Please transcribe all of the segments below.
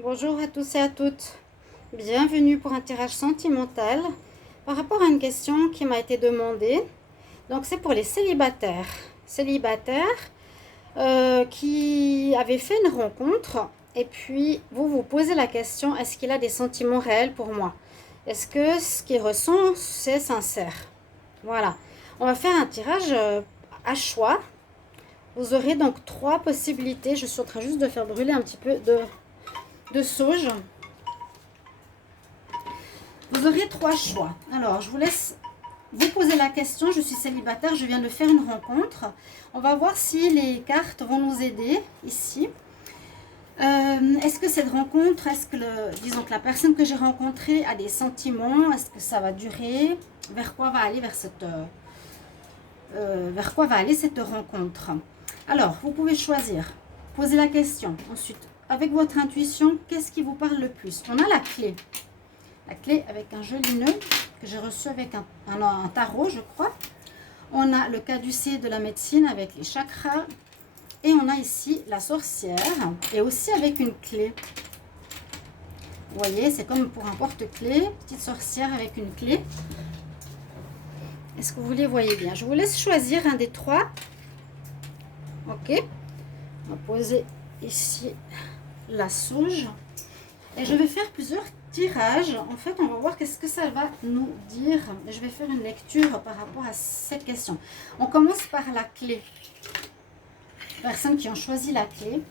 Bonjour à tous et à toutes. Bienvenue pour un tirage sentimental par rapport à une question qui m'a été demandée. Donc c'est pour les célibataires. Qui avaient fait une rencontre et puis vous vous posez la question, est-ce qu'il a des sentiments réels pour moi? Est-ce que ce qu'il ressent, c'est sincère? Voilà. On va faire un tirage à choix. Vous aurez donc trois possibilités. Je suis en train juste de faire brûler un petit peu de sauge. Vous aurez trois choix. Alors, je vous laisse vous poser la question. Je suis célibataire, je viens de faire une rencontre. On va voir si les cartes vont nous aider ici. Est-ce que cette rencontre, disons que la personne que j'ai rencontrée a des sentiments? Est-ce que ça va durer? Vers quoi va aller vers quoi va aller cette rencontre? Alors, vous pouvez choisir. Posez la question. Ensuite, avec votre intuition, qu'est-ce qui vous parle le plus? On a la clé. La clé avec un joli nœud que j'ai reçu avec un tarot, je crois. On a le caducée de la médecine avec les chakras. Et on a ici la sorcière. Et aussi avec une clé. Vous voyez, c'est comme pour un porte-clés. Petite sorcière avec une clé. Est-ce que vous les voyez bien? Je vous laisse choisir un des trois. Ok. On va poser ici la sauge. Et je vais faire plusieurs tirages. En fait, on va voir qu'est-ce que ça va nous dire. Je vais faire une lecture par rapport à cette question. On commence par la clé. Personnes qui ont choisi la clé.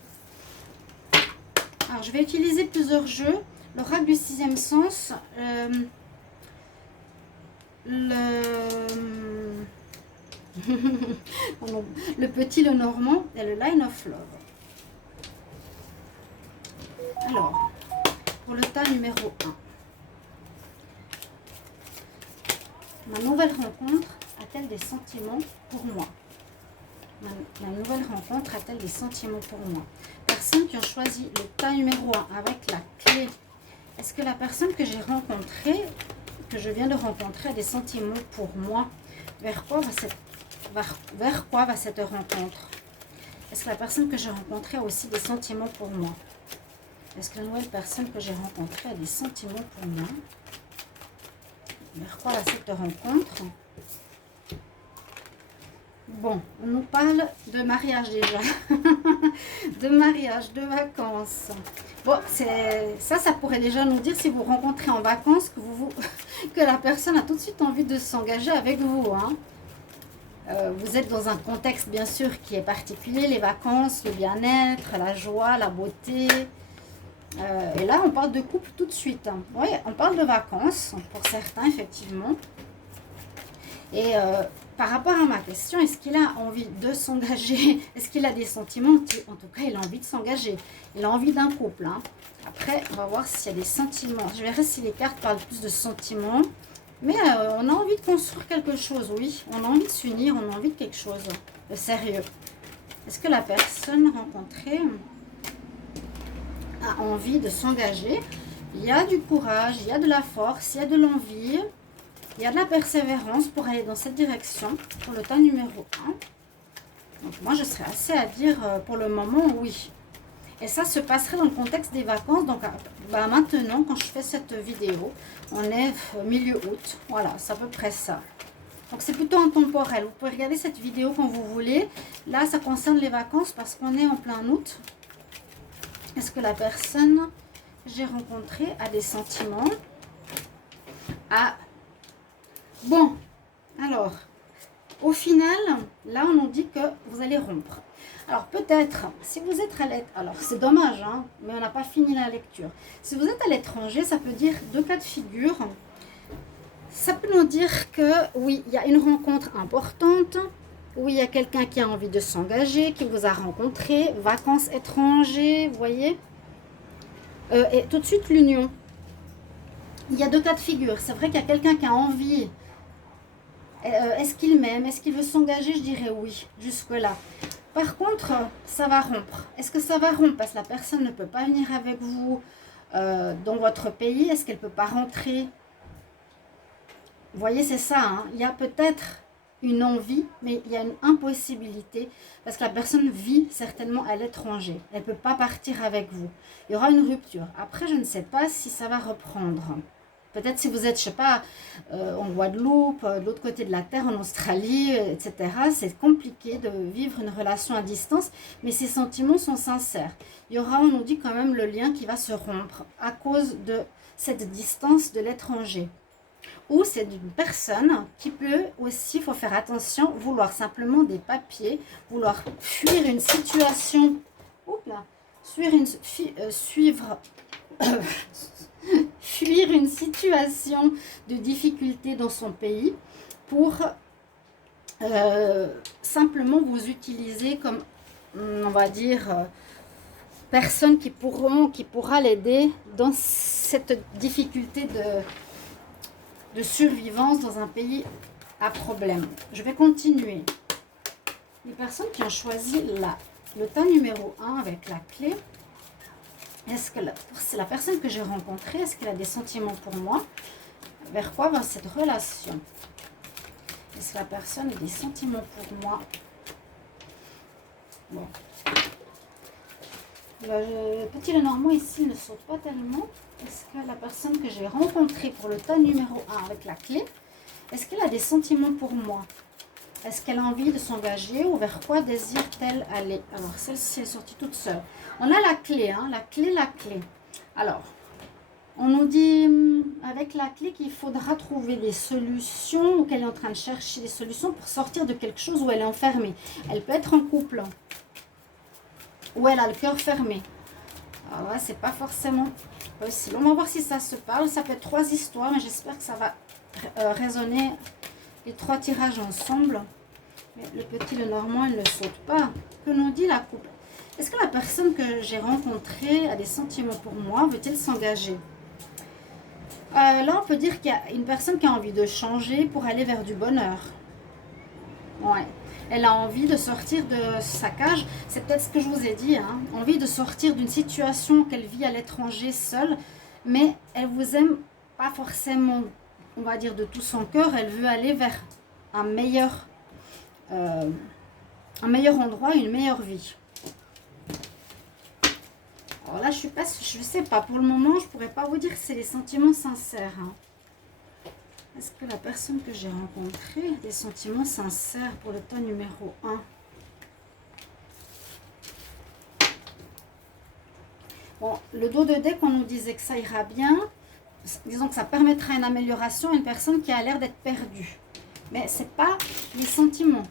Alors, je vais utiliser plusieurs jeux. L'oracle du sixième sens. Le petit, le normand et le line of love. Alors, pour le tas numéro 1. Ma nouvelle rencontre a-t-elle des sentiments pour moi? Ma nouvelle rencontre a-t-elle des sentiments pour moi? Personnes qui ont choisi le tas numéro 1 avec la clé. Est-ce que la personne que j'ai rencontrée, que je viens de rencontrer, a des sentiments pour moi? Vers quoi va cette rencontre? Est-ce que la personne que j'ai rencontrée a aussi des sentiments pour moi? Est-ce que la nouvelle personne que j'ai rencontrée a des sentiments pour moi? Vers quoi va cette rencontre? Bon, on nous parle de mariage déjà. De mariage, de vacances. Bon, ça pourrait déjà nous dire, si vous rencontrez en vacances, que la personne a tout de suite envie de s'engager avec vous. Hein. Vous êtes dans un contexte, bien sûr, qui est particulier. Les vacances, le bien-être, la joie, la beauté. Et là, on parle de couple tout de suite. Oui, on parle de vacances, pour certains, effectivement. Et par rapport à ma question, est-ce qu'il a envie de s'engager? Est-ce qu'il a des sentiments? En tout cas, il a envie de s'engager. Il a envie d'un couple. Hein. Après, on va voir s'il y a des sentiments. Je verrai si les cartes parlent plus de sentiments. Mais on a envie de construire quelque chose, oui. On a envie de s'unir, on a envie de quelque chose de sérieux. Est-ce que la personne rencontrée a envie de s'engager? Il y a du courage, il y a de la force, il y a de l'envie. Il y a de la persévérance pour aller dans cette direction, pour le tas numéro 1. Donc moi, je serais assez à dire pour le moment oui. Et ça se passerait dans le contexte des vacances. Donc maintenant, quand je fais cette vidéo, on est milieu août. Voilà, c'est à peu près ça. Donc c'est plutôt intemporel. Vous pouvez regarder cette vidéo quand vous voulez. Là, ça concerne les vacances parce qu'on est en plein août. Est-ce que la personne que j'ai rencontrée a des sentiments? Bon, alors, au final, là, on nous dit que vous allez rompre. Alors, peut-être, si vous êtes à l'étranger, alors c'est dommage, hein, mais on n'a pas fini la lecture. Si vous êtes à l'étranger, ça peut dire deux cas de figure. Ça peut nous dire que, oui, il y a une rencontre importante. Oui, il y a quelqu'un qui a envie de s'engager, qui vous a rencontré. Vacances étrangers, vous voyez. Et tout de suite, l'union. Il y a deux cas de figure. C'est vrai qu'il y a quelqu'un qui a envie. Est-ce qu'il m'aime? Est-ce qu'il veut s'engager? Je dirais oui, jusque-là. Par contre, ça va rompre. Est-ce que ça va rompre? Parce que la personne ne peut pas venir avec vous dans votre pays. Est-ce qu'elle ne peut pas rentrer? Vous voyez, c'est ça. Hein. Il y a peut-être une envie, mais il y a une impossibilité parce que la personne vit certainement à l'étranger. Elle ne peut pas partir avec vous. Il y aura une rupture. Après, je ne sais pas si ça va reprendre. Peut-être si vous êtes, je sais pas, en Guadeloupe, de l'autre côté de la Terre, en Australie, etc. C'est compliqué de vivre une relation à distance, mais ces sentiments sont sincères. Il y aura, on nous dit quand même, le lien qui va se rompre à cause de cette distance de l'étranger. Ou c'est d'une personne qui peut aussi, il faut faire attention, vouloir simplement des papiers, vouloir fuir une situation, suivre, fuir une situation de difficulté dans son pays pour simplement vous utiliser comme, on va dire, personne qui pourra l'aider dans cette difficulté de survivance dans un pays à problème. Je vais continuer. Les personnes qui ont choisi le tas numéro 1 avec la clé, est-ce que c'est la personne que j'ai rencontrée, est-ce qu'elle a des sentiments pour moi? Vers quoi va cette relation? Est-ce que la personne a des sentiments pour moi? Bon. Le petit Lenormand ici ne saute pas tellement. Est-ce que la personne que j'ai rencontrée pour le tas numéro 1 avec la clé, est-ce qu'elle a des sentiments pour moi? Est-ce qu'elle a envie de s'engager ou vers quoi désire-t-elle aller? Alors, celle-ci est sortie toute seule. On a la clé, hein, la clé. Alors, on nous dit avec la clé qu'il faudra trouver des solutions ou qu'elle est en train de chercher des solutions pour sortir de quelque chose où elle est enfermée. Elle peut être en couple ou elle a le cœur fermé. Alors là, c'est pas forcément possible. On va voir si ça se parle. Ça peut être 3 histoires, mais j'espère que ça va résonner les 3 tirages ensemble. Mais le petit Lenormand, il ne saute pas. Que nous dit la couple? Est-ce que la personne que j'ai rencontrée a des sentiments pour moi? Veut-il s'engager? Là, on peut dire qu'il y a une personne qui a envie de changer pour aller vers du bonheur. Ouais. Elle a envie de sortir de sa cage. C'est peut-être ce que je vous ai dit. Hein. Envie de sortir d'une situation qu'elle vit à l'étranger seule. Mais elle vous aime pas forcément, on va dire, de tout son cœur. Elle veut aller vers un meilleur endroit, une meilleure vie. Alors là, je sais pas. Pour le moment, je pourrais pas vous dire que c'est des sentiments sincères. Hein. Est-ce que la personne que j'ai rencontrée a des sentiments sincères pour le tas numéro 1? Bon, le dos de deck, on nous disait que ça ira bien. Disons que ça permettra une amélioration à une personne qui a l'air d'être perdue. Mais ce n'est pas les sentiments.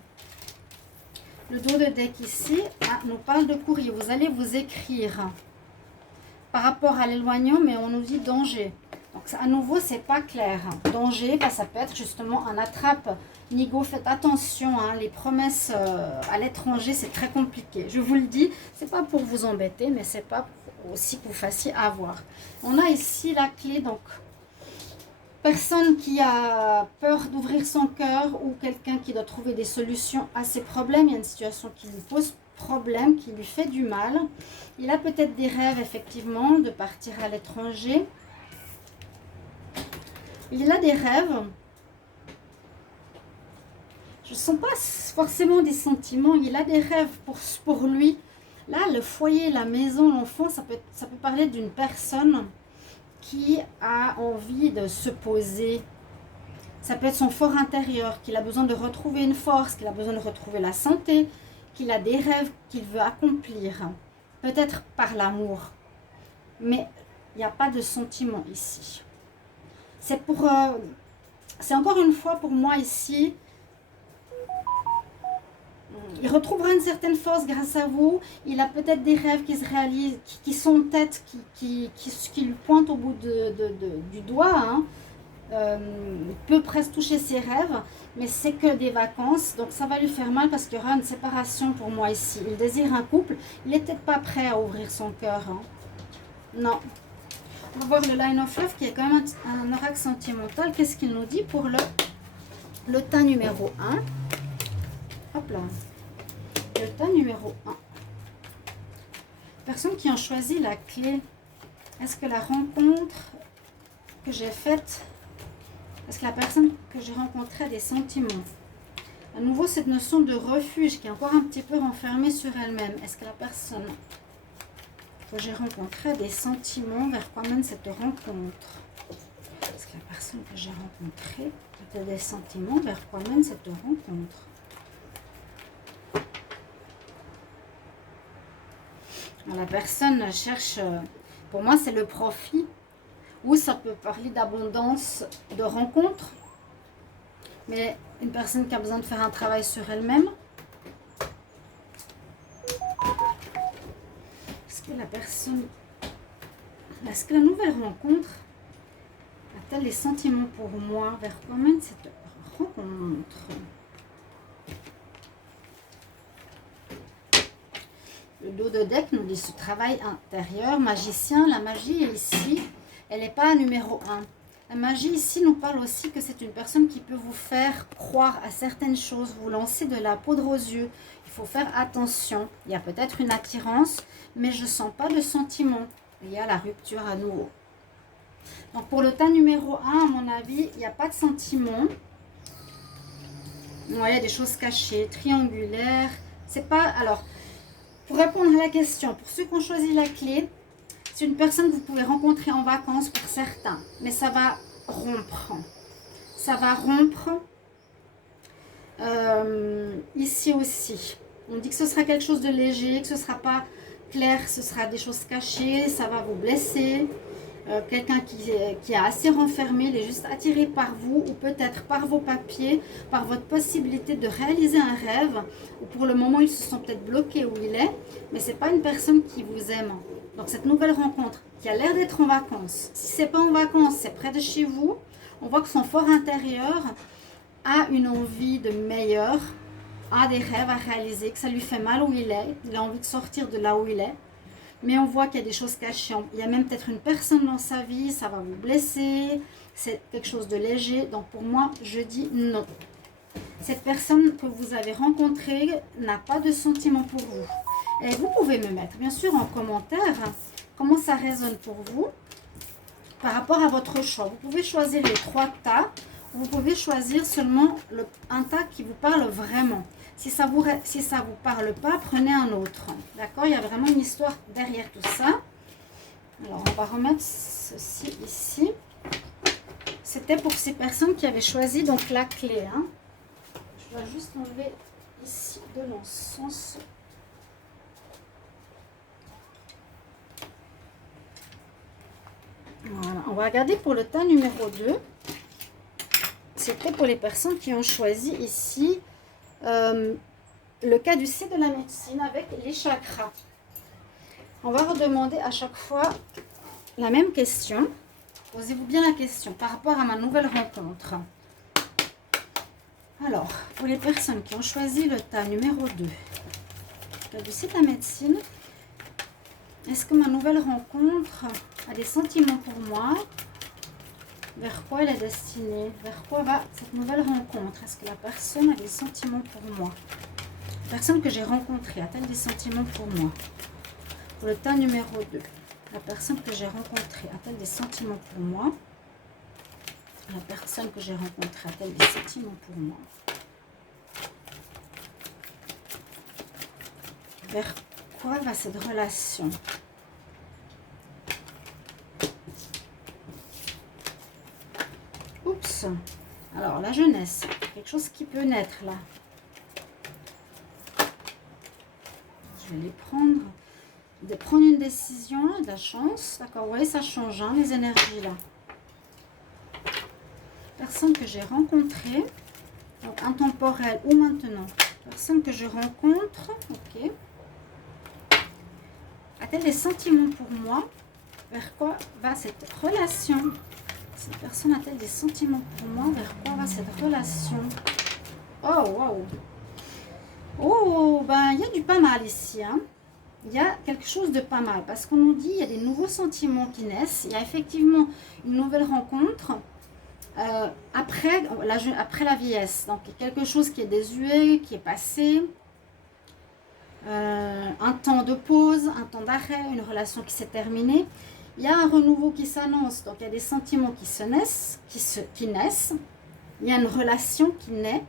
Le dos de deck ici nous parle de courrier. Vous allez vous écrire par rapport à l'éloignement, mais on nous dit danger. Donc, à nouveau, c'est pas clair. Danger, ça peut être justement un attrape-nigo. Faites attention, hein, les promesses à l'étranger, c'est très compliqué. Je vous le dis, c'est pas pour vous embêter, mais c'est pas pour aussi que vous fassiez avoir. On a ici la clé, donc personne qui a peur d'ouvrir son cœur ou quelqu'un qui doit trouver des solutions à ses problèmes. Il y a une situation qui lui pose problème, qui lui fait du mal. Il a peut-être des rêves, effectivement, de partir à l'étranger. Il a des rêves. Je ne sens pas forcément des sentiments. Il a des rêves pour lui. Là, le foyer, la maison, l'enfant, ça peut parler d'une personne qui a envie de se poser. Ça peut être son fort intérieur, qu'il a besoin de retrouver une force, qu'il a besoin de retrouver la santé, qu'il a des rêves qu'il veut accomplir. Peut-être par l'amour. Mais il n'y a pas de sentiment ici. C'est encore une fois pour moi ici, il retrouvera une certaine force grâce à vous. Il a peut-être des rêves qui se réalisent, qui sont en tête, qui lui pointent au bout du doigt. Hein. Il peut presque toucher ses rêves, mais c'est que des vacances. Donc ça va lui faire mal parce qu'il y aura une séparation pour moi ici. Il désire un couple. Il n'est peut-être pas prêt à ouvrir son cœur. Hein. Non. On va voir le Line of Love qui est quand même un oracle sentimental. Qu'est-ce qu'il nous dit pour le tas numéro 1? Hop là. Le tas numéro 1. Personnes qui ont choisi la clé. Est-ce que la rencontre que j'ai faite, est-ce que la personne que j'ai rencontrée a des sentiments? À nouveau, cette notion de refuge qui est encore un petit peu renfermée sur elle-même. Est-ce que la personne que j'ai rencontrée a des sentiments vers quoi mène cette rencontre? Est-ce que la personne que j'ai rencontrée a des sentiments vers quoi mène cette rencontre? La personne cherche, pour moi c'est le profit, ou ça peut parler d'abondance de rencontres, mais une personne qui a besoin de faire un travail sur elle-même. Est-ce que la personne, est-ce que la nouvelle rencontre a-t-elle des sentiments pour moi? Vers quoi mène cette rencontre? Le dos de deck nous dit ce travail intérieur, magicien. La magie est ici, elle n'est pas numéro 1. La magie ici nous parle aussi que c'est une personne qui peut vous faire croire à certaines choses, vous lancer de la poudre aux yeux. Il faut faire attention. Il y a peut-être une attirance, mais je ne sens pas de sentiment. Il y a la rupture à nouveau. Donc pour le tas numéro 1, à mon avis, il n'y a pas de sentiment. Ouais, il y a des choses cachées, triangulaires. C'est pas... Alors, pour répondre à la question, pour ceux qui ont choisi la clé, c'est une personne que vous pouvez rencontrer en vacances pour certains, mais ça va rompre. Ça va rompre ici aussi. On dit que ce sera quelque chose de léger, que ce ne sera pas clair, ce sera des choses cachées, ça va vous blesser. Quelqu'un qui est assez renfermé, il est juste attiré par vous ou peut-être par vos papiers, par votre possibilité de réaliser un rêve, ou pour le moment ils se sont peut-être bloqués où il est, mais ce n'est pas une personne qui vous aime. Donc cette nouvelle rencontre qui a l'air d'être en vacances, si ce n'est pas en vacances, c'est près de chez vous, on voit que son fort intérieur a une envie de meilleur, a des rêves à réaliser, que ça lui fait mal où il a envie de sortir de là où il est. Mais on voit qu'il y a des choses cachées. Il y a même peut-être une personne dans sa vie, ça va vous blesser, c'est quelque chose de léger. Donc pour moi, je dis non. Cette personne que vous avez rencontrée n'a pas de sentiment pour vous. Et vous pouvez me mettre, bien sûr, en commentaire comment ça résonne pour vous par rapport à votre choix. Vous pouvez choisir les 3 tas, ou vous pouvez choisir seulement un tas qui vous parle vraiment. Si ça vous parle pas, prenez un autre. D'accord? Il y a vraiment une histoire derrière tout ça. Alors, on va remettre ceci ici. C'était pour ces personnes qui avaient choisi donc la clé. Hein. Je dois juste enlever ici de l'encens. Voilà. On va regarder pour le tas numéro 2. C'était pour les personnes qui ont choisi ici le caducée de la médecine avec les chakras. On va redemander à chaque fois la même question. Posez-vous bien la question par rapport à ma nouvelle rencontre. Alors, pour les personnes qui ont choisi le tas numéro 2, caducée de la médecine, est-ce que ma nouvelle rencontre a des sentiments pour moi? Vers quoi elle est destinée? Vers quoi va cette nouvelle rencontre? Est-ce que la personne a des sentiments pour moi? La personne que j'ai rencontrée a-t-elle des sentiments pour moi? Pour le tas numéro 2, la personne que j'ai rencontrée a-t-elle des sentiments pour moi? La personne que j'ai rencontrée a-t-elle des sentiments pour moi? Vers quoi va cette relation? Oups. Alors, la jeunesse, quelque chose qui peut naître là. Je vais les prendre. De prendre une décision, de la chance. D'accord, vous voyez, ça change, hein, les énergies là. Personne que j'ai rencontrée, donc intemporelle ou maintenant. Personne que je rencontre, ok. A-t-elle des sentiments pour moi? Vers quoi va cette relation? Cette personne a-t-elle des sentiments pour moi? Vers quoi va cette relation? Oh, waouh! Oh, ben, il y a du pas mal ici, hein. Il y a quelque chose de pas mal. Parce qu'on nous dit il y a des nouveaux sentiments qui naissent. Il y a effectivement une nouvelle rencontre après la vieillesse. Donc, quelque chose qui est désuet, qui est passé. Un temps de pause, un temps d'arrêt, une relation qui s'est terminée. Il y a un renouveau qui s'annonce, donc il y a des sentiments qui naissent. Il y a une relation qui naît.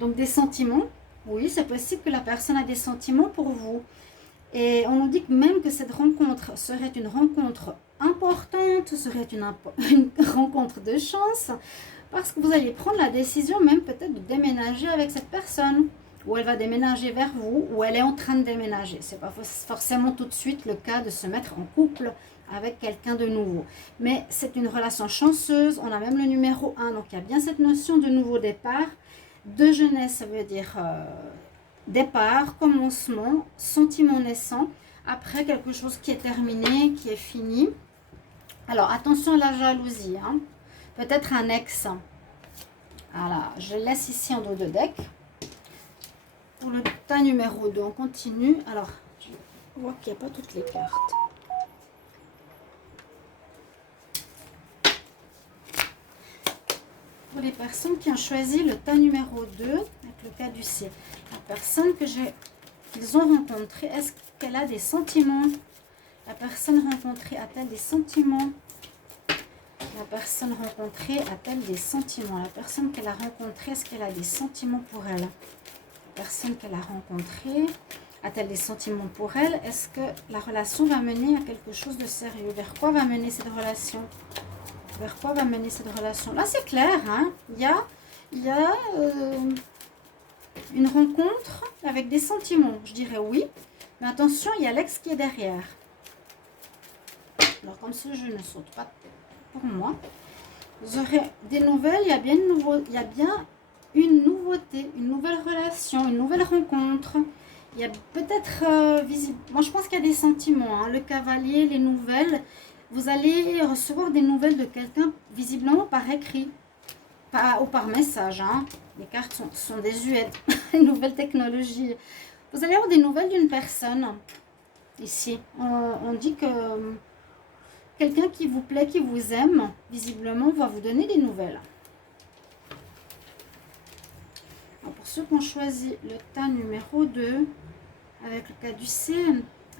Donc des sentiments, oui, c'est possible que la personne a des sentiments pour vous. Et on nous dit que même que cette rencontre serait une rencontre importante, serait une rencontre de chance, parce que vous allez prendre la décision même peut-être de déménager avec cette personne, ou elle va déménager vers vous, ou elle est en train de déménager. Ce n'est pas forcément tout de suite le cas de se mettre en couple avec quelqu'un de nouveau. Mais c'est une relation chanceuse, on a même le numéro 1, donc il y a bien cette notion de nouveau départ. De jeunesse, ça veut dire départ, commencement, sentiment naissant, après quelque chose qui est terminé, qui est fini. Alors attention à la jalousie, hein. Peut-être un ex. Voilà, je laisse ici en dos de deck. Pour le tas numéro 2, on continue. Alors, je vois qu'il n'y a pas toutes les cartes. Pour les personnes qui ont choisi le tas numéro 2, avec le caducée, la personne qu'ils ont rencontrée, est-ce qu'elle a des sentiments? La personne rencontrée a-t-elle des sentiments? La personne rencontrée a-t-elle des sentiments? La personne qu'elle a rencontrée, est-ce qu'elle a des sentiments pour elle? La personne qu'elle a rencontrée a-t-elle des sentiments pour elle? Est-ce que la relation va mener à quelque chose de sérieux? Vers quoi va mener cette relation? Vers quoi va mener cette relation? Là, c'est clair, hein? Il y a une rencontre avec des sentiments. Je dirais oui, mais attention, il y a l'ex qui est derrière. Alors, comme ce jeu ne saute pas pour moi, vous aurez des nouvelles. Il y a bien une nouveauté, une nouvelle relation, une nouvelle rencontre. Il y a peut-être, visible. Moi, je pense qu'il y a des sentiments, hein? Le cavalier, les nouvelles. Vous allez recevoir des nouvelles de quelqu'un, visiblement par écrit, ou par message. Hein. Les cartes sont désuètes, une nouvelle technologie. Vous allez avoir des nouvelles d'une personne, ici. On dit que quelqu'un qui vous plaît, qui vous aime, visiblement, va vous donner des nouvelles. Alors, pour ceux qui ont choisi le tas numéro 2, avec le caducée,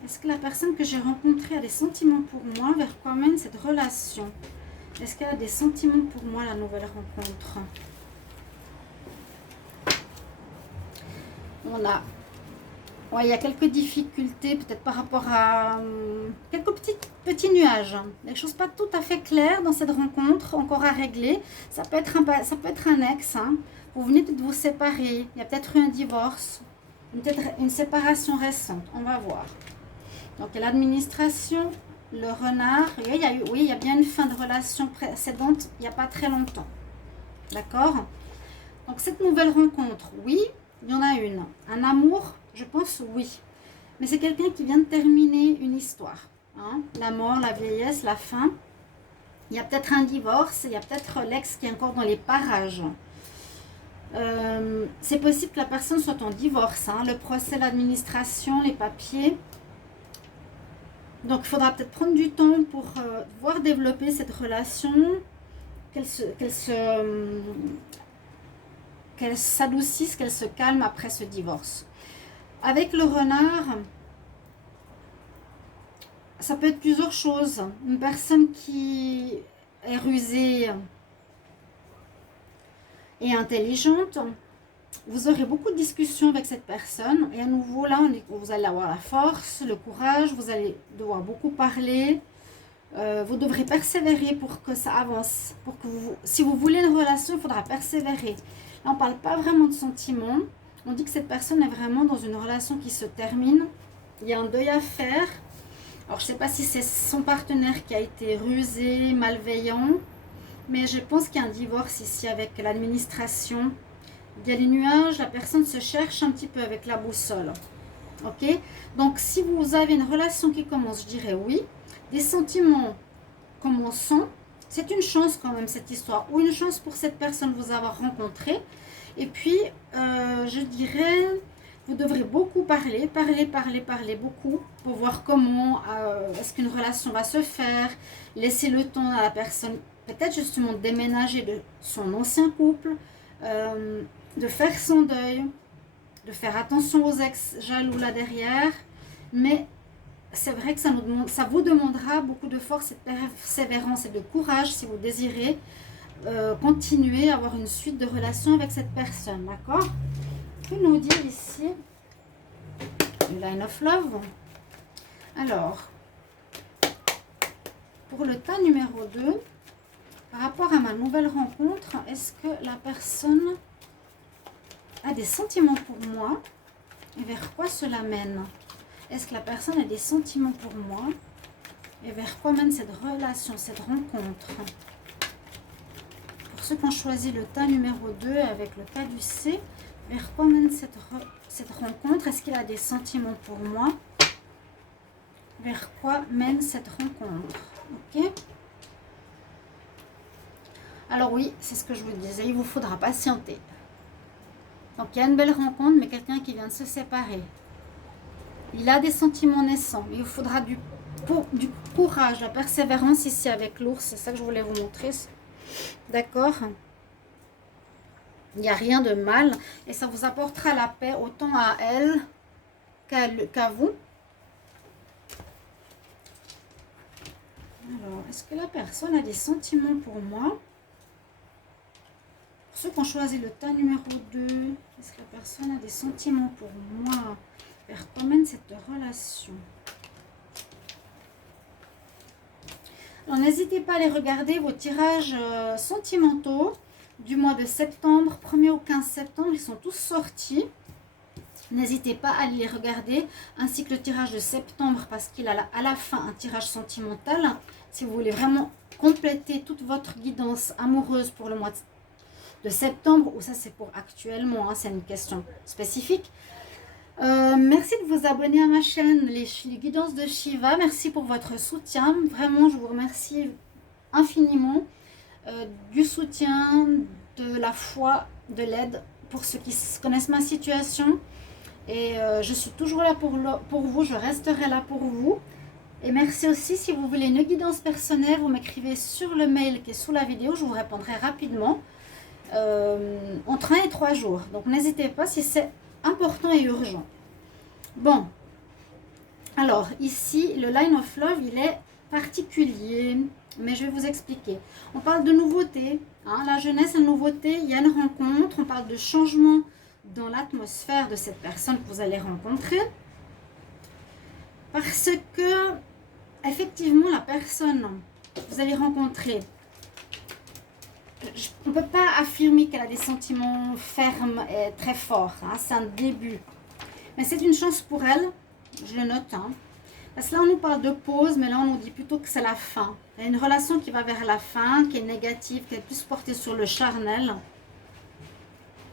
est-ce que la personne que j'ai rencontrée a des sentiments pour moi? Vers quoi mène cette relation? Est-ce qu'elle a des sentiments pour moi, la nouvelle rencontre? Il y a quelques difficultés, peut-être par rapport à quelques petits nuages. Des choses pas tout à fait claires dans cette rencontre, encore à régler. Ça peut être un ex. Hein. Vous venez de vous séparer. Il y a peut-être eu un divorce, peut-être une séparation récente. On va voir. Donc, l'administration, le renard. Il y a bien une fin de relation précédente, il n'y a pas très longtemps. D'accord? Donc, cette nouvelle rencontre, oui, il y en a une. Un amour, je pense, oui. Mais c'est quelqu'un qui vient de terminer une histoire. Hein? La mort, la vieillesse, la fin. Il y a peut-être un divorce, il y a peut-être l'ex qui est encore dans les parages. C'est possible que la personne soit en divorce. Hein? Le procès, l'administration, les papiers. Donc, il faudra peut-être prendre du temps pour voir développer cette relation, qu'elle s'adoucisse, qu'elle se calme après ce divorce. Avec le renard, ça peut être plusieurs choses. Une personne qui est rusée et intelligente. Vous aurez beaucoup de discussions avec cette personne. Et à nouveau, là, vous allez avoir la force, le courage. Vous allez devoir beaucoup parler. Vous devrez persévérer pour que ça avance. Si vous voulez une relation, il faudra persévérer. Là, on ne parle pas vraiment de sentiments. On dit que cette personne est vraiment dans une relation qui se termine. Il y a un deuil à faire. Alors, je ne sais pas si c'est son partenaire qui a été rusé, malveillant. Mais je pense qu'il y a un divorce ici avec l'administration. Il y a les nuages, la personne se cherche un petit peu avec la boussole. Ok? Donc, si vous avez une relation qui commence, je dirais oui. Des sentiments commençant. C'est une chance quand même, cette histoire. Ou une chance pour cette personne de vous avoir rencontré. Et puis, je dirais, vous devrez beaucoup parler beaucoup pour voir comment est-ce qu'une relation va se faire. Laisser le temps à la personne, peut-être justement déménager de son ancien couple. De faire son deuil, de faire attention aux ex-jaloux là derrière, mais c'est vrai que ça vous demandera beaucoup de force et de persévérance et de courage si vous désirez continuer à avoir une suite de relations avec cette personne, d'accord? que nous dire ici le Line of Love? Alors, pour le tas numéro 2, par rapport à ma nouvelle rencontre, est-ce que la personne a des sentiments pour moi? Et vers quoi cela mène? Est-ce que la personne a des sentiments pour moi? Et vers quoi mène cette relation, cette rencontre? Pour ceux qui ont choisi le tas numéro 2 avec le caducée, vers quoi mène cette rencontre? Est-ce qu'il a des sentiments pour moi? Vers quoi mène cette rencontre? Ok. Alors oui, c'est ce que je vous disais, il vous faudra patienter. Donc il y a une belle rencontre, mais quelqu'un qui vient de se séparer. Il a des sentiments naissants. Il vous faudra du courage, la persévérance ici avec l'ours. C'est ça que je voulais vous montrer. D'accord? Il n'y a rien de mal. Et ça vous apportera la paix autant à elle qu'à vous. Alors, est-ce que la personne a des sentiments pour moi? Pour ceux qui ont choisi le tas numéro 2, est-ce que la personne a des sentiments pour moi? Vers quoi mène cette relation? Alors, n'hésitez pas à aller regarder vos tirages sentimentaux du mois de septembre, 1er au 15 septembre. Ils sont tous sortis. N'hésitez pas à les regarder, ainsi que le tirage de septembre, parce qu'il a à la fin un tirage sentimental. Si vous voulez vraiment compléter toute votre guidance amoureuse pour le mois de septembre, ou ça c'est pour actuellement, hein, c'est une question spécifique. Merci de vous abonner à ma chaîne, les guidances de Shiva. Merci pour votre soutien. Vraiment, je vous remercie infiniment du soutien, de la foi, de l'aide pour ceux qui connaissent ma situation. Et je suis toujours là pour vous, je resterai là pour vous. Et merci aussi, si vous voulez une guidance personnelle, vous m'écrivez sur le mail qui est sous la vidéo, je vous répondrai rapidement, entre 1 et 3 jours. Donc n'hésitez pas si c'est important et urgent. Bon, alors ici, le Line of Love, il est particulier, mais je vais vous expliquer. On parle de nouveauté, hein, la jeunesse, la nouveauté, il y a une rencontre, on parle de changement dans l'atmosphère de cette personne que vous allez rencontrer. Parce que, effectivement, la personne que vous allez rencontrer, on ne peut pas affirmer qu'elle a des sentiments fermes et très forts. Hein, c'est un début. Mais c'est une chance pour elle, je le note. Hein, parce que là, on nous parle de pause, mais là, on nous dit plutôt que c'est la fin. Il y a une relation qui va vers la fin, qui est négative, qui est plus portée sur le charnel,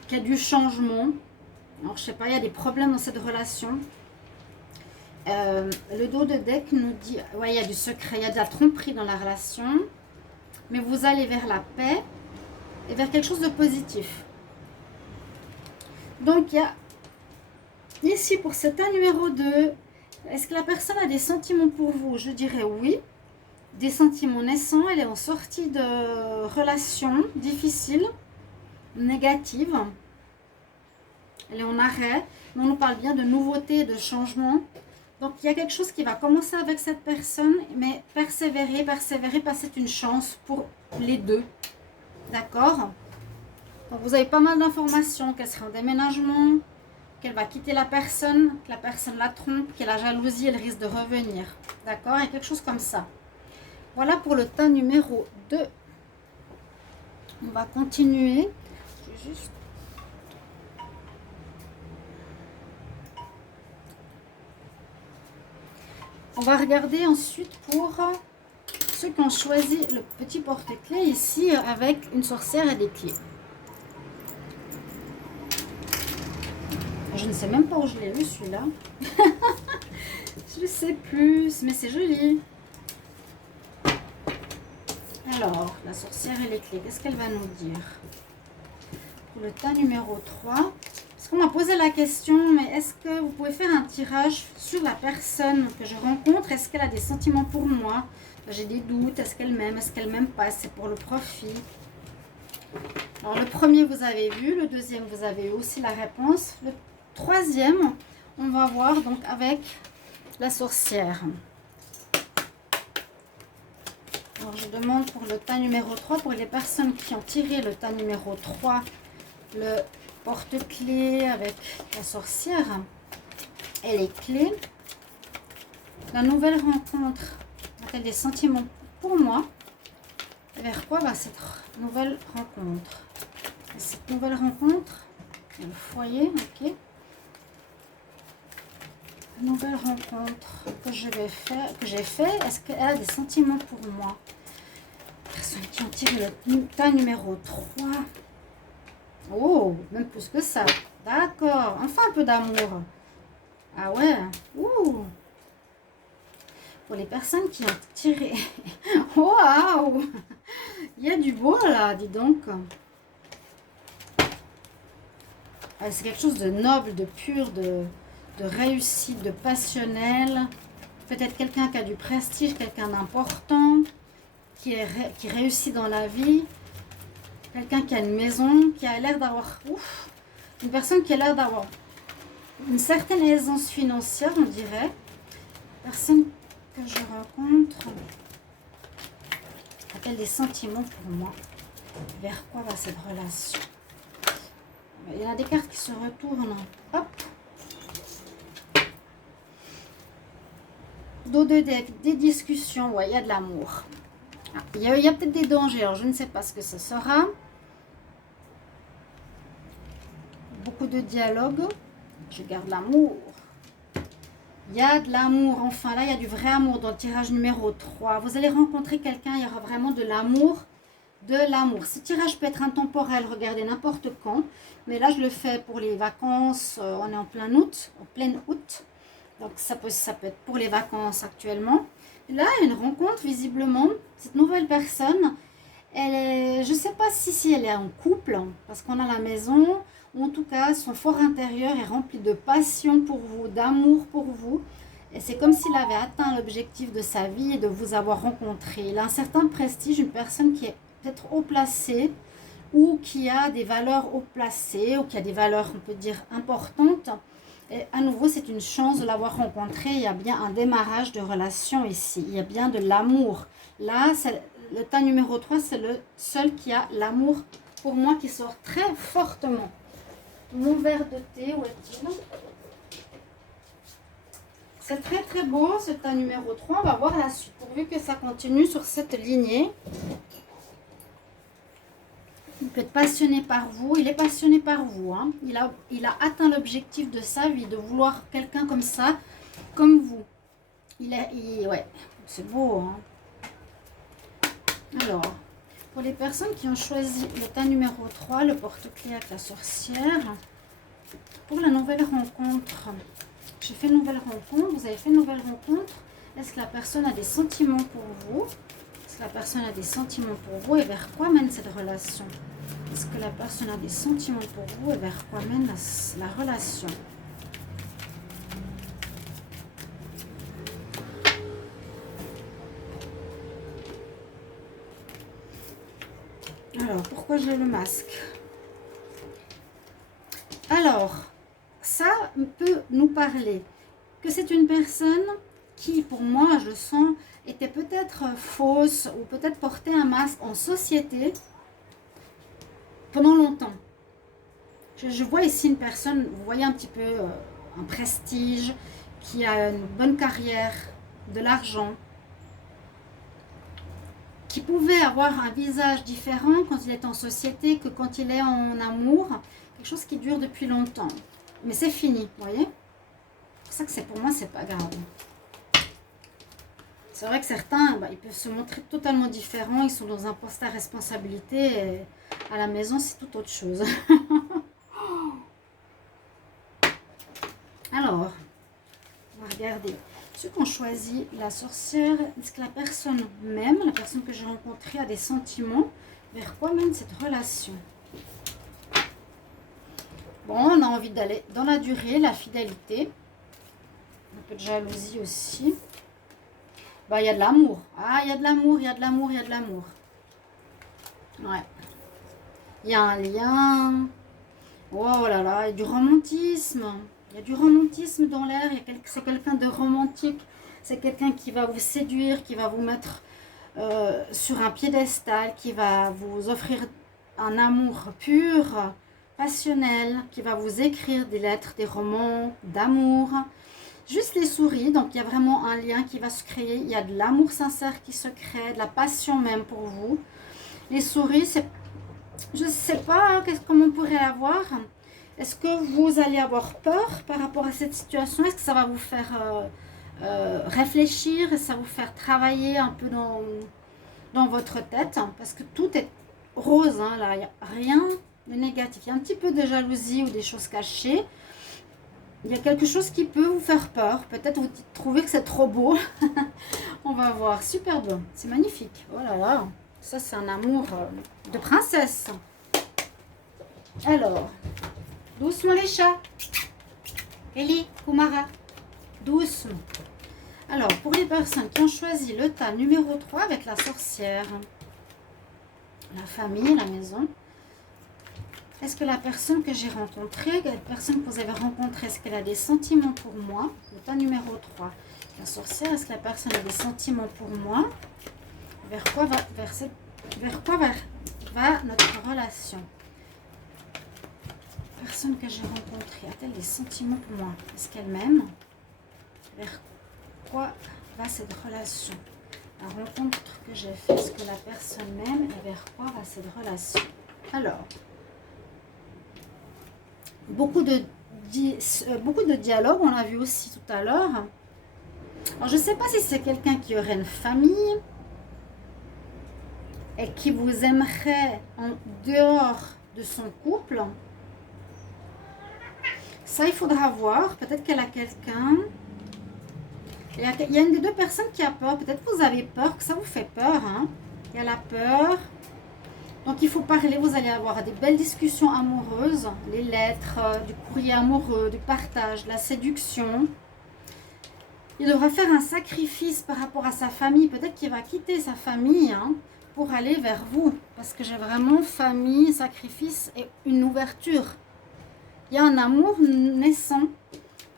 qui a du changement. Alors, je ne sais pas, il y a des problèmes dans cette relation. Le dos de deck nous dit, ouais, il y a du secret, il y a de la tromperie dans la relation. Mais vous allez vers la paix et vers quelque chose de positif. Donc, il y a ici pour ce tas numéro 2, est-ce que la personne a des sentiments pour vous? Je dirais oui. Des sentiments naissants, elle est en sortie de relation difficile, négative. Elle est en arrêt. Mais on nous parle bien de nouveauté, de changement. Donc, il y a quelque chose qui va commencer avec cette personne, mais persévérer, persévérer, parce que c'est une chance pour les deux. D'accord? Donc, vous avez pas mal d'informations, qu'elle sera en déménagement, qu'elle va quitter la personne, que la personne la trompe, qu'elle a jalousie, elle risque de revenir. D'accord? Il y a quelque chose comme ça. Voilà pour le tas numéro 2. On va continuer. Je vais juste... On va regarder ensuite pour ceux qui ont choisi le petit porte-clés ici avec une sorcière et des clés. Je ne sais même pas où je l'ai lu celui-là. Je ne sais plus, mais c'est joli. Alors, la sorcière et les clés, qu'est-ce qu'elle va nous dire? Pour le tas numéro 3. Parce qu'on m'a posé la question, mais est-ce que vous pouvez faire un tirage sur la personne que je rencontre? Est-ce qu'elle a des sentiments pour moi? J'ai des doutes, est-ce qu'elle m'aime, est-ce qu'elle m'aime pas? C'est pour le profit. Alors le premier vous avez vu, le deuxième vous avez eu aussi la réponse. Le troisième, on va voir donc avec la sorcière. Alors je demande pour le tas numéro 3, pour les personnes qui ont tiré le tas numéro 3, le porte-clés avec la sorcière et les clés. La nouvelle rencontre a-t-elle des sentiments pour moi? Vers quoi va cette nouvelle rencontre? Cette nouvelle rencontre, le foyer, ok. La nouvelle rencontre que j'ai fait, est-ce qu'elle a des sentiments pour moi? Personnes qui ont tiré le tas numéro 3. Oh, même plus que ça. D'accord, enfin un peu d'amour. Ah ouais, ouh. Pour les personnes qui ont tiré. Waouh, il y a du beau là, dis donc. C'est quelque chose de noble, de pur, de réussite, de passionnel. Peut-être quelqu'un qui a du prestige, quelqu'un d'important, qui réussit dans la vie. Quelqu'un qui a une maison, qui a l'air d'avoir... Ouf, une personne qui a l'air d'avoir une certaine aisance financière, on dirait. Personne que je rencontre a-t-elle des sentiments pour moi? Vers quoi va cette relation? Il y a des cartes qui se retournent. Hop. Dos de deck, des discussions. Ouais, il y a de l'amour. Ah, il y a peut-être des dangers. Alors, je ne sais pas ce que ce sera. Beaucoup de dialogue. Je garde l'amour. Il y a de l'amour. Enfin, là, il y a du vrai amour dans le tirage numéro 3. Vous allez rencontrer quelqu'un. Il y aura vraiment de l'amour. De l'amour. Ce tirage peut être intemporel, regardez n'importe quand, mais là je le fais pour les vacances, on est en plein août, donc ça peut être pour les vacances actuellement. Là, une rencontre visiblement, cette nouvelle personne, elle est, je ne sais pas si elle est en couple, parce qu'on a la maison, ou en tout cas son fort intérieur est rempli de passion pour vous, d'amour pour vous, et c'est comme s'il avait atteint l'objectif de sa vie et de vous avoir rencontré. Il a un certain prestige, une personne qui est peut-être haut placé ou qui a des valeurs haut placées ou qui a des valeurs, on peut dire, importantes. Et à nouveau, c'est une chance de l'avoir rencontré. Il y a bien un démarrage de relation ici. Il y a bien de l'amour. Là, le tas numéro 3, c'est le seul qui a l'amour pour moi qui sort très fortement. Mon verre de thé, où est-il? C'est très très beau ce tas numéro 3. On va voir la suite. Pourvu que ça continue sur cette lignée. Il peut être passionné par vous, il est passionné par vous. Hein. Il a atteint l'objectif de sa vie, de vouloir quelqu'un comme ça, comme vous. Ouais, c'est beau. Hein. Alors, pour les personnes qui ont choisi le tas numéro 3, le porte-clés avec la sorcière, pour la nouvelle rencontre, j'ai fait une nouvelle rencontre, vous avez fait une nouvelle rencontre. Est-ce que la personne a des sentiments pour vous? Est-ce que la personne a des sentiments pour vous et vers quoi mène cette relation? Est-ce que la personne a des sentiments pour vous et vers quoi mène la relation? Alors, pourquoi j'ai le masque? Alors, ça peut nous parler que c'est une personne qui, pour moi, je sens, était peut-être fausse ou peut-être portait un masque en société pendant longtemps. Je vois ici une personne, vous voyez un petit peu un prestige, qui a une bonne carrière, de l'argent, qui pouvait avoir un visage différent quand il est en société que quand il est en amour, quelque chose qui dure depuis longtemps. Mais c'est fini, vous voyez? C'est pour ça que pour moi, c'est pas grave. C'est vrai que certains, ils peuvent se montrer totalement différents, ils sont dans un poste à responsabilité, et à la maison, c'est tout autre chose. Alors, on va regarder. Ceux qui ont choisi la sorcière, est-ce que la personne même, la personne que j'ai rencontrée, a des sentiments? Vers quoi mène cette relation? Bon, on a envie d'aller dans la durée, la fidélité. Un peu de jalousie aussi. Il y a de l'amour. Ah, il y a de l'amour, il y a de l'amour, il y a de l'amour. Ouais. Il y a un lien. Oh là là, il y a du romantisme. Il y a du romantisme dans l'air. C'est quelqu'un de romantique. C'est quelqu'un qui va vous séduire, qui va vous mettre sur un piédestal, qui va vous offrir un amour pur, passionnel, qui va vous écrire des lettres, des romans d'amour. Juste les souris, donc il y a vraiment un lien qui va se créer. Il y a de l'amour sincère qui se crée, de la passion même pour vous. Les souris, c'est, je ne sais pas comment on pourrait avoir. Est-ce que vous allez avoir peur par rapport à cette situation? Est-ce que ça va vous faire réfléchir et ça va vous faire travailler un peu dans votre tête? Parce que tout est rose, hein, là, il n'y a rien de négatif. Il y a un petit peu de jalousie ou des choses cachées. Il y a quelque chose qui peut vous faire peur. Peut-être vous trouvez que c'est trop beau. On va voir. Superbe. C'est magnifique. Oh là là. Ça, c'est un amour de princesse. Alors, doucement les chats. Ellie, Kumara. Doucement. Alors, pour les personnes qui ont choisi le tas numéro 3 avec la sorcière, la famille, la maison, est-ce que la personne que j'ai rencontrée, la personne que vous avez rencontrée, est-ce qu'elle a des sentiments pour moi? Le tas numéro 3. La sorcière, est-ce que la personne a des sentiments pour moi? Vers quoi va notre relation? La personne que j'ai rencontrée, a-t-elle des sentiments pour moi? Est-ce qu'elle m'aime? Vers quoi va cette relation? La rencontre que j'ai faite, est-ce que la personne m'aime et vers quoi va cette relation? Alors, beaucoup de dialogues, on l'a vu aussi tout à l'heure. Alors, je ne sais pas si c'est quelqu'un qui aurait une famille et qui vous aimerait en dehors de son couple. Ça, il faudra voir. Peut-être qu'elle a quelqu'un. Il y a une des deux personnes qui a peur. Peut-être que vous avez peur, que ça vous fait peur. Hein. Il y a la peur. Donc, il faut parler. Vous allez avoir des belles discussions amoureuses. Les lettres, du courrier amoureux, du partage, la séduction. Il devra faire un sacrifice par rapport à sa famille. Peut-être qu'il va quitter sa famille pour aller vers vous. Parce que j'ai vraiment famille, sacrifice et une ouverture. Il y a un amour naissant.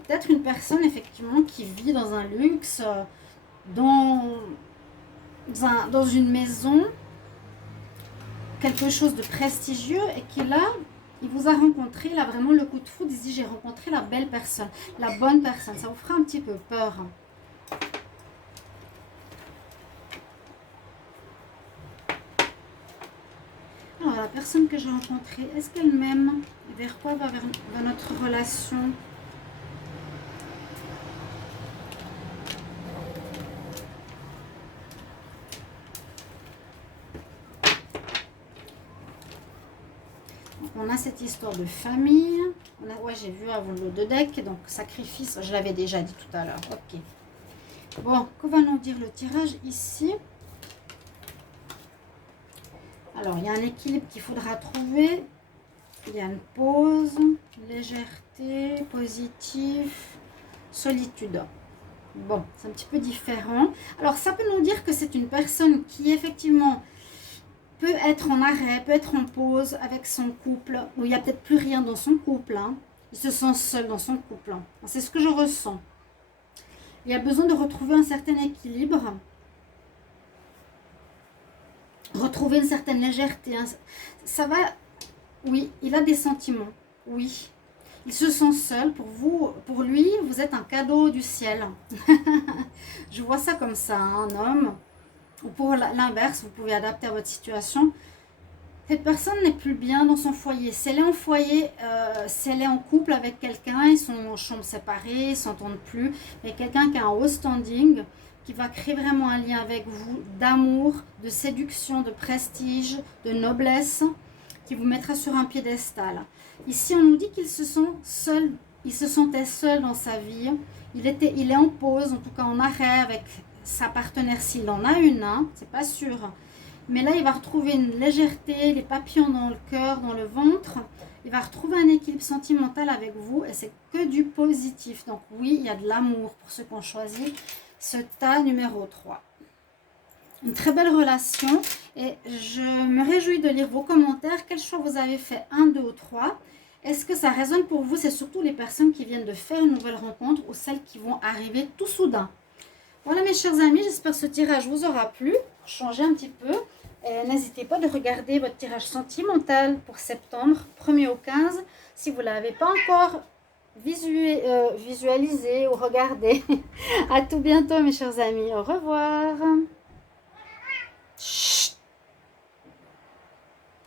Peut-être une personne, effectivement, qui vit dans un luxe, dans une maison, quelque chose de prestigieux, et qui là, il vous a rencontré, il a vraiment le coup de foudre, il dit j'ai rencontré la belle personne, la bonne personne. Ça vous fera un petit peu peur. Alors, la personne que j'ai rencontrée, est-ce qu'elle m'aime? Vers quoi va notre relation? On a cette histoire de famille. Ouais, j'ai vu avant le de deck, donc sacrifice, je l'avais déjà dit tout à l'heure. Ok. Bon, que va nous dire le tirage ici? Alors, il y a un équilibre qu'il faudra trouver. Il y a une pause, légèreté, positif, solitude. Bon, c'est un petit peu différent. Alors, ça peut nous dire que c'est une personne qui, effectivement, peut être en arrêt, peut être en pause avec son couple, où il n'y a peut-être plus rien dans son couple. Il se sent seul dans son couple. C'est ce que je ressens. Il a besoin de retrouver un certain équilibre, retrouver une certaine légèreté. Ça va, oui, il a des sentiments, oui. Il se sent seul. Pour lui, vous êtes un cadeau du ciel. Je vois ça comme ça, un homme. Ou pour l'inverse, vous pouvez adapter à votre situation. Cette personne n'est plus bien dans son foyer. Si elle est en foyer, si elle est en couple avec quelqu'un, ils sont en chambre séparée, ils ne s'entendent plus. Mais quelqu'un qui a un haut standing, qui va créer vraiment un lien avec vous, d'amour, de séduction, de prestige, de noblesse, qui vous mettra sur un piédestal. Ici, on nous dit qu'il se sent seul, il se sentait seul dans sa vie. Il est en pause, en tout cas en arrêt avec sa partenaire s'il en a une, c'est pas sûr. Mais là, il va retrouver une légèreté, les papillons dans le cœur, dans le ventre. Il va retrouver un équilibre sentimental avec vous et c'est que du positif. Donc oui, il y a de l'amour pour ceux qui ont choisi ce tas numéro 3. Une très belle relation et je me réjouis de lire vos commentaires. Quel choix vous avez fait? 1, 2 ou 3? Est-ce que ça résonne pour vous? C'est surtout les personnes qui viennent de faire une nouvelle rencontre ou celles qui vont arriver tout soudain. Voilà mes chers amis, j'espère que ce tirage vous aura plu. Changer un petit peu. N'hésitez pas de regarder votre tirage sentimental pour septembre, 1er au 15. Si vous ne l'avez pas encore visualisé ou regardé. À tout bientôt mes chers amis. Au revoir.